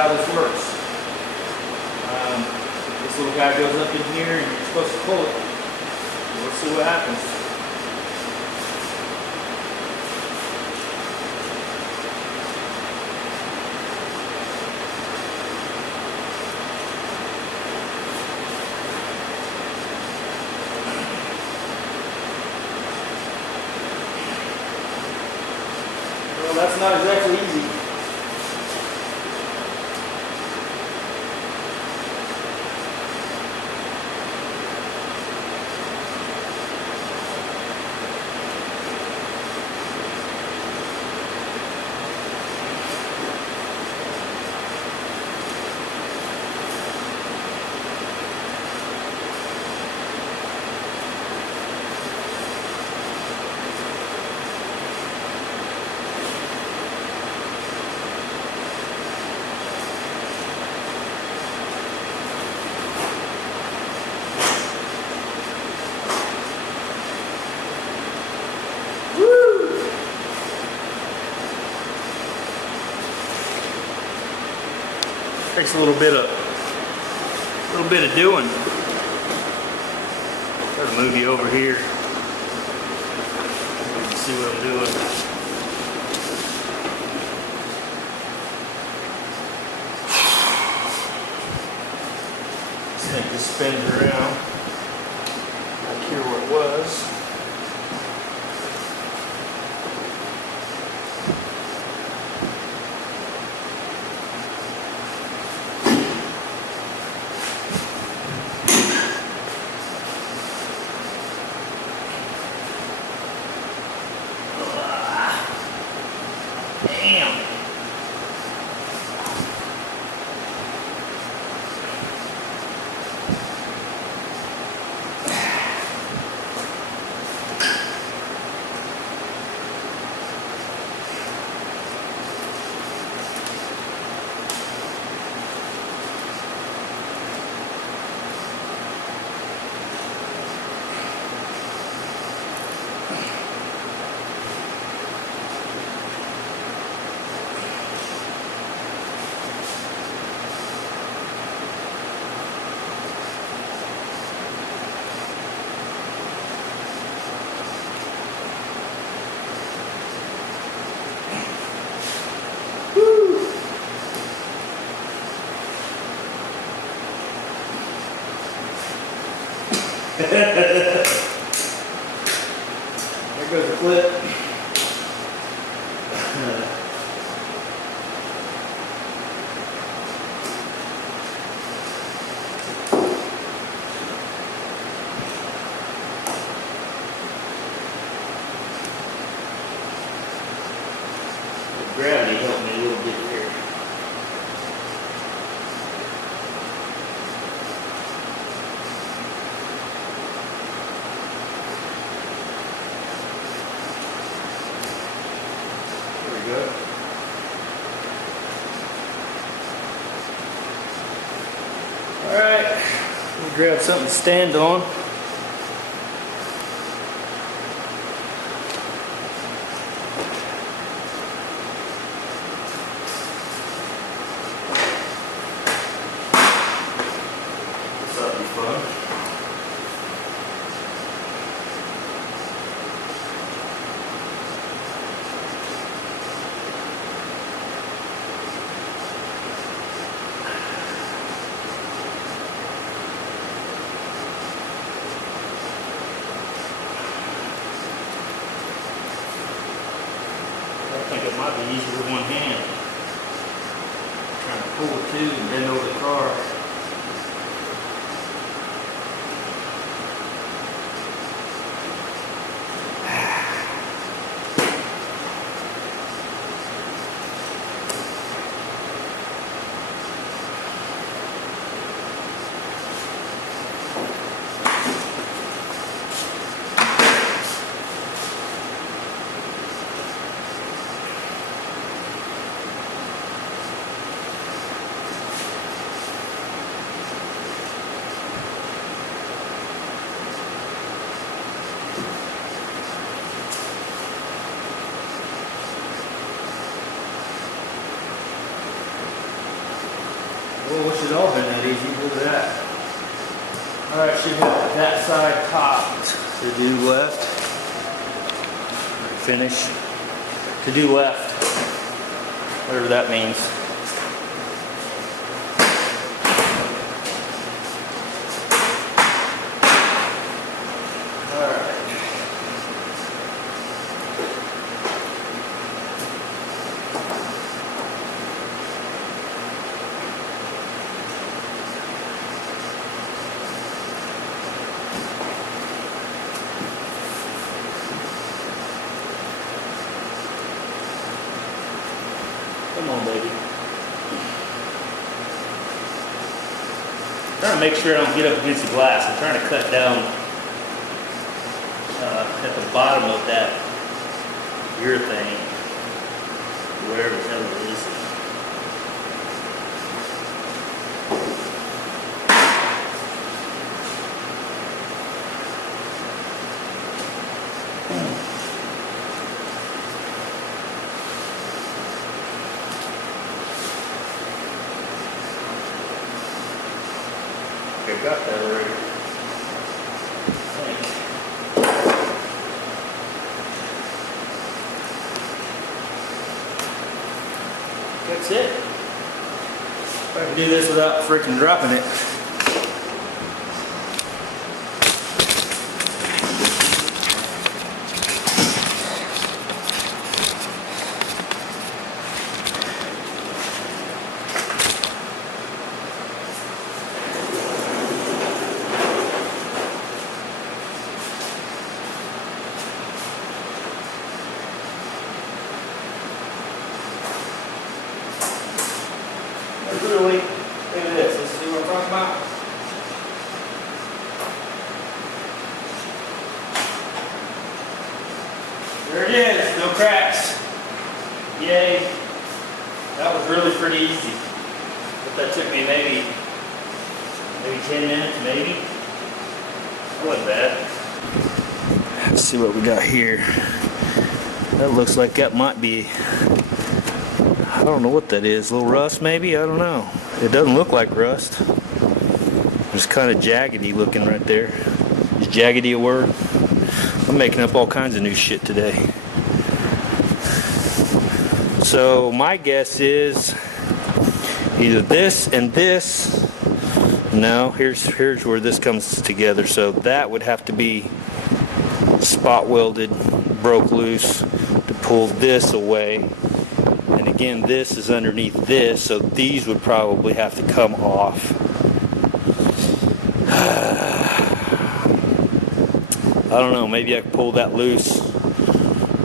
how this works. This little guy goes up in here and you're supposed to pull it. We'll see what happens. Well, that's not exactly easy. Takes a little bit of doing. Try to move you over here. You can see what I'm doing. This thing just spins around. Back here where it was. Damn. There goes the clip. Gravity helped me a little bit here. Good. All right, we'll grab something to stand on. This ought to be fun. I think it might be easier with one hand. Trying to pull it too and bend over the car. Well, it should all been that easy. Look at that. Alright, should have that side topped. To do left. Finish. To do left. Whatever that means. Come on, baby. I'm trying to make sure I don't get up against the glass. I'm trying to cut down at the bottom of that urethane, wherever the hell it is. I got that already. I think. That's it. If I can do this without freaking dropping it. Really, look at this. Let's see what I'm talking about. There it is. No cracks. Yay. That was really pretty easy. But that took me maybe 10 minutes, maybe. That wasn't bad. Let's see what we got here. That looks like that might be, I don't know what that is. A little rust maybe? I don't know. It doesn't look like rust. It's kind of jaggedy looking right there. Is jaggedy a word? I'm making up all kinds of new shit today. So my guess is either this and this. No, here's where this comes together. So that would have to be spot welded, broke loose to pull this away. And again, this is underneath this, so these would probably have to come off. I don't know, maybe I could pull that loose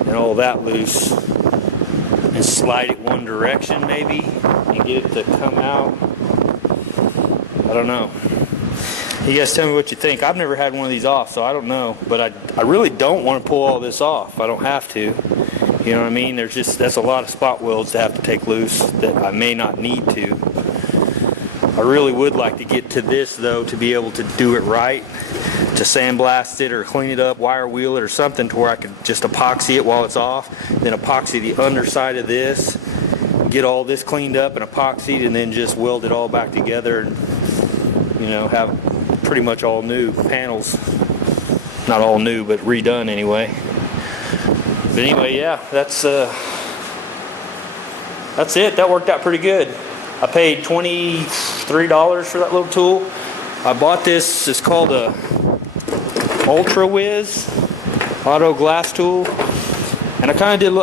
and all that loose and slide it one direction maybe and get it to come out. I don't know. You guys tell me what you think. I've never had one of these off, so I don't know. But I really don't want to pull all this off. I don't have to. You know what I mean? That's a lot of spot welds to have to take loose that I may not need to. I really would like to get to this though, to be able to do it right, to sandblast it or clean it up, wire wheel it or something to where I could just epoxy it while it's off, then epoxy the underside of this, get all this cleaned up and epoxied, and then just weld it all back together and, you know, have pretty much all new panels. Not all new, but redone anyway. But anyway, yeah, that's it. That worked out pretty good. I paid $23 for that little tool. I bought this. It's called a Ultra Whiz auto glass tool. And I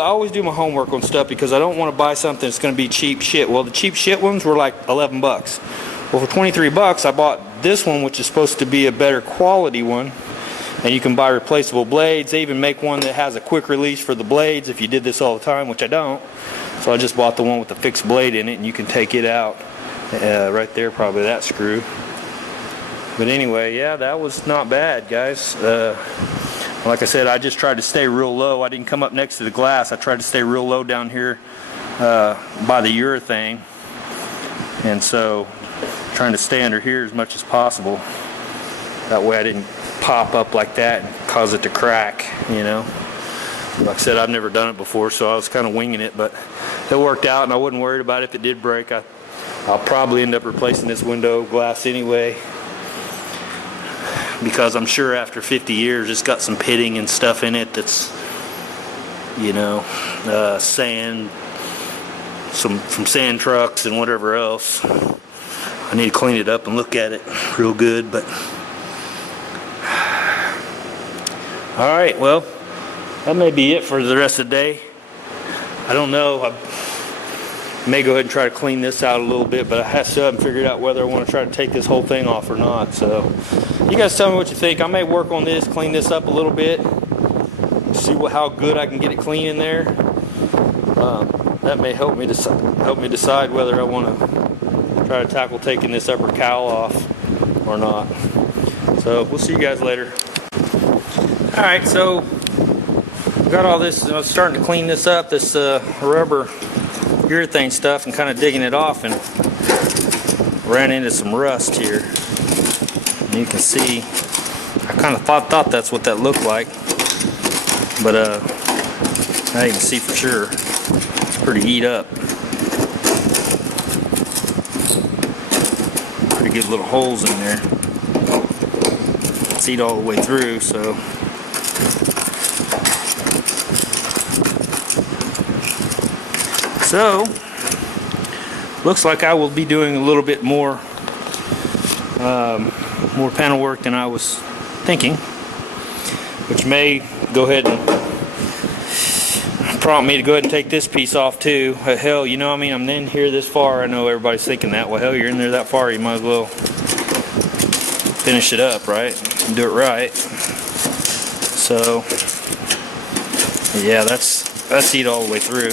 always do my homework on stuff because I don't want to buy something that's going to be cheap shit. Well, the cheap shit ones were like 11 bucks. Well, for 23 bucks, I bought this one, which is supposed to be a better quality one. And you can buy replaceable blades. They even make one that has a quick release for the blades if you did this all the time, which I don't. So I just bought the one with the fixed blade in it, and you can take it out right there, probably that screw. But anyway, yeah, that was not bad, guys. Like I said, I just tried to stay real low. I didn't come up next to the glass. I tried to stay real low down here by the urethane. And so trying to stay under here as much as possible. That way I didn't pop up like that and cause it to crack, you know. Like I said, I've never done it before, so I was kind of winging it, but it worked out, and I wasn't worried about it if it did break. I I'll probably end up replacing this window glass anyway, because I'm sure after 50 years it's got some pitting and stuff in it that's, you know, sand, from sand trucks and whatever else. I need to clean it up and look at it real good, but alright, well, that may be it for the rest of the day. I don't know. I may go ahead and try to clean this out a little bit, but I still haven't figured out whether I want to try to take this whole thing off or not. So you guys tell me what you think. I may work on this, clean this up a little bit, see how good I can get it clean in there. That may help me decide whether I want to try to tackle taking this upper cowl off or not. So we'll see you guys later. Alright, so got all this. I was starting to clean this up, this rubber urethane stuff, and kind of digging it off, and ran into some rust here. And you can see, I kind of thought that's what that looked like, but now you can see for sure it's pretty eat up. Pretty good little holes in there. It's eat all the way through, so looks like I will be doing a little bit more panel work than I was thinking, which may go ahead and prompt me to go ahead and take this piece off too. Hell, you know, I mean, I'm in here this far. I know everybody's thinking that. Well, hell, you're in there that far, you might as well finish it up, right? Do it right. So yeah, that's eat all the way through.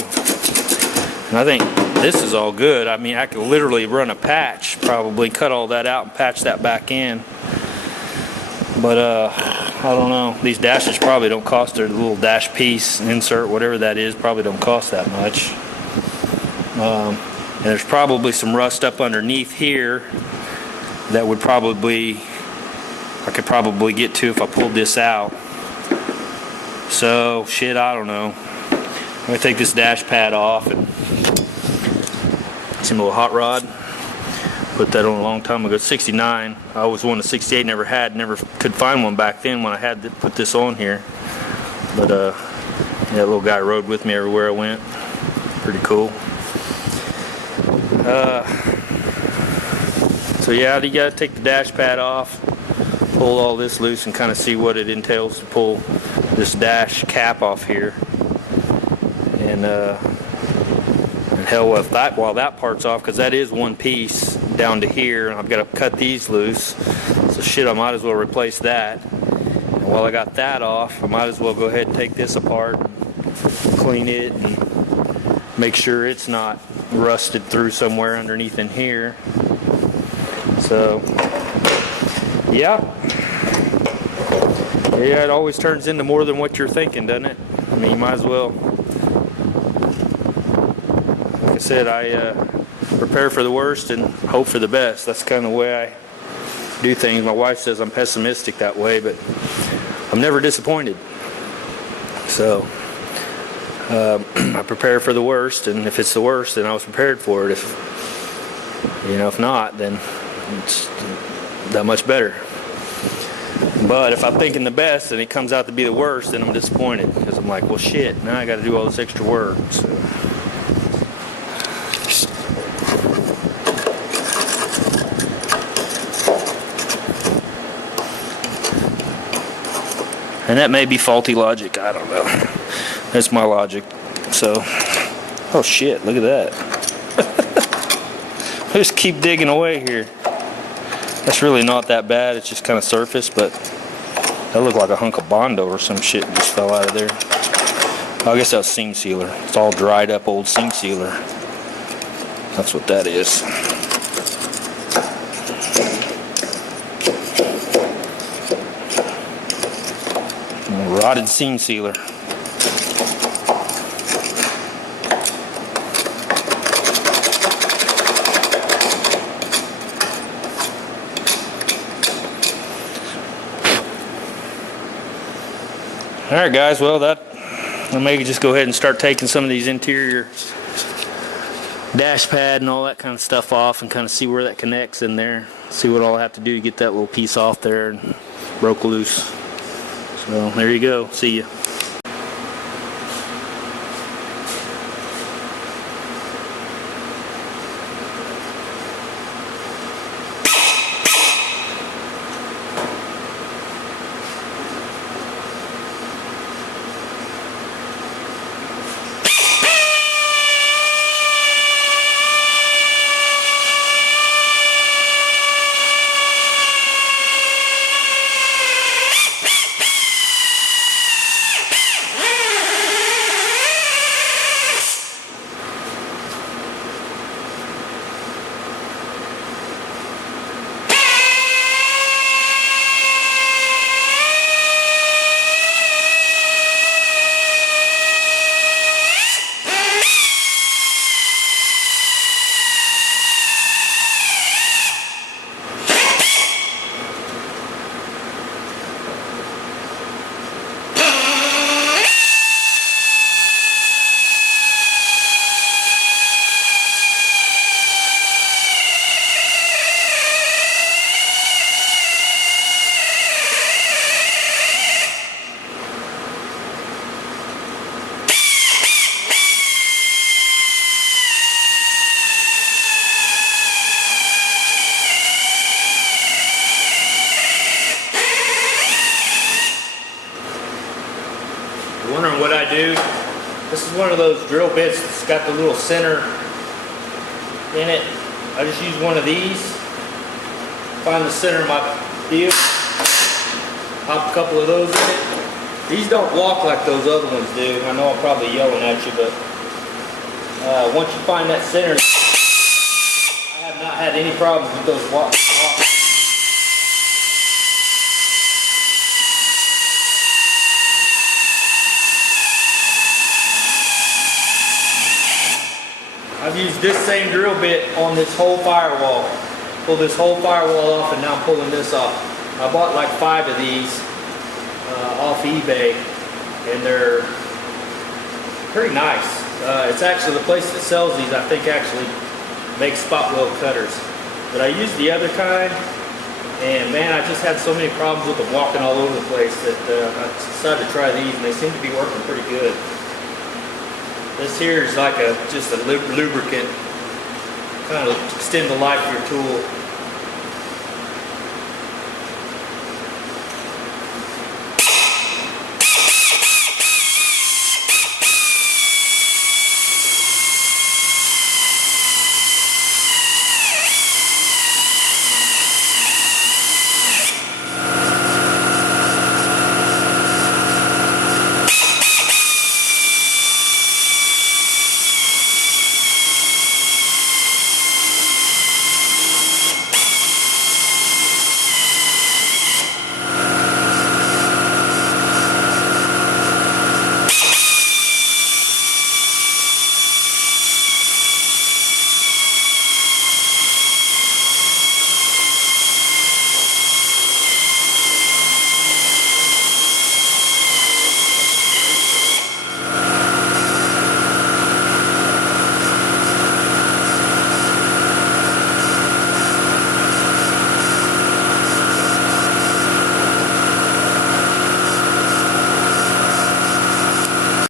And I think this is all good. I mean, I could literally run a patch, probably cut all that out and patch that back in. But I don't know. These dashes probably don't cost, their little dash piece, insert, whatever that is, probably don't cost that much. And there's probably some rust up underneath here that would probably, I could probably get to if I pulled this out. So, shit, I don't know. I'm going to take this dash pad off and some little hot rod. Put that on a long time ago. 69. I always wanted a 68. Never could find one back then when I had to put this on here. But yeah, that little guy rode with me everywhere I went. Pretty cool. So yeah, you got to take the dash pad off, pull all this loose, and kind of see what it entails to pull this dash cap off here. And hell, while that part's off, because that is one piece down to here, and I've got to cut these loose. So shit, I might as well replace that. And while I got that off, I might as well go ahead and take this apart, clean it, and make sure it's not rusted through somewhere underneath in here. So yeah, it always turns into more than what you're thinking, doesn't it? I mean, you might as well. Like I said, I prepare for the worst and hope for the best. That's kind of the way I do things. My wife says I'm pessimistic that way, but I'm never disappointed. So I prepare for the worst, and if it's the worst, then I was prepared for it. If not, then it's that much better. But if I'm thinking the best and it comes out to be the worst, then I'm disappointed, because I'm like, well, shit, now I got to do all this extra work. So. And that may be faulty logic, I don't know. That's my logic. So, oh shit, look at that. I just keep digging away here. That's really not that bad, it's just kind of surface, but that looked like a hunk of Bondo or some shit just fell out of there. Oh, I guess that was seam sealer. It's all dried up old seam sealer. That's what that is. Rotted seam sealer. Alright guys, well I may just go ahead and start taking some of these interior dash pad and all that kind of stuff off and kind of see where that connects in there. See what all I have to do to get that little piece off there and broke loose. So there you go. See ya. Wondering what I do? This is one of those drill bits that's got the little center in it. I just use one of these, find the center of my deal, pop a couple of those in it. These don't walk like those other ones do. I know I'm probably yelling at you, but once you find that center, I have not had any problems with those walks. I've used this same drill bit on this whole firewall. Pulled this whole firewall off and now I'm pulling this off. I bought like 5 of these off eBay and they're pretty nice. It's actually the place that sells these, I think, actually makes spot weld cutters. But I used the other kind and man, I just had so many problems with them walking all over the place that I decided to try these and they seem to be working pretty good. This here is like just a lubricant, kind of extend the life of your tool.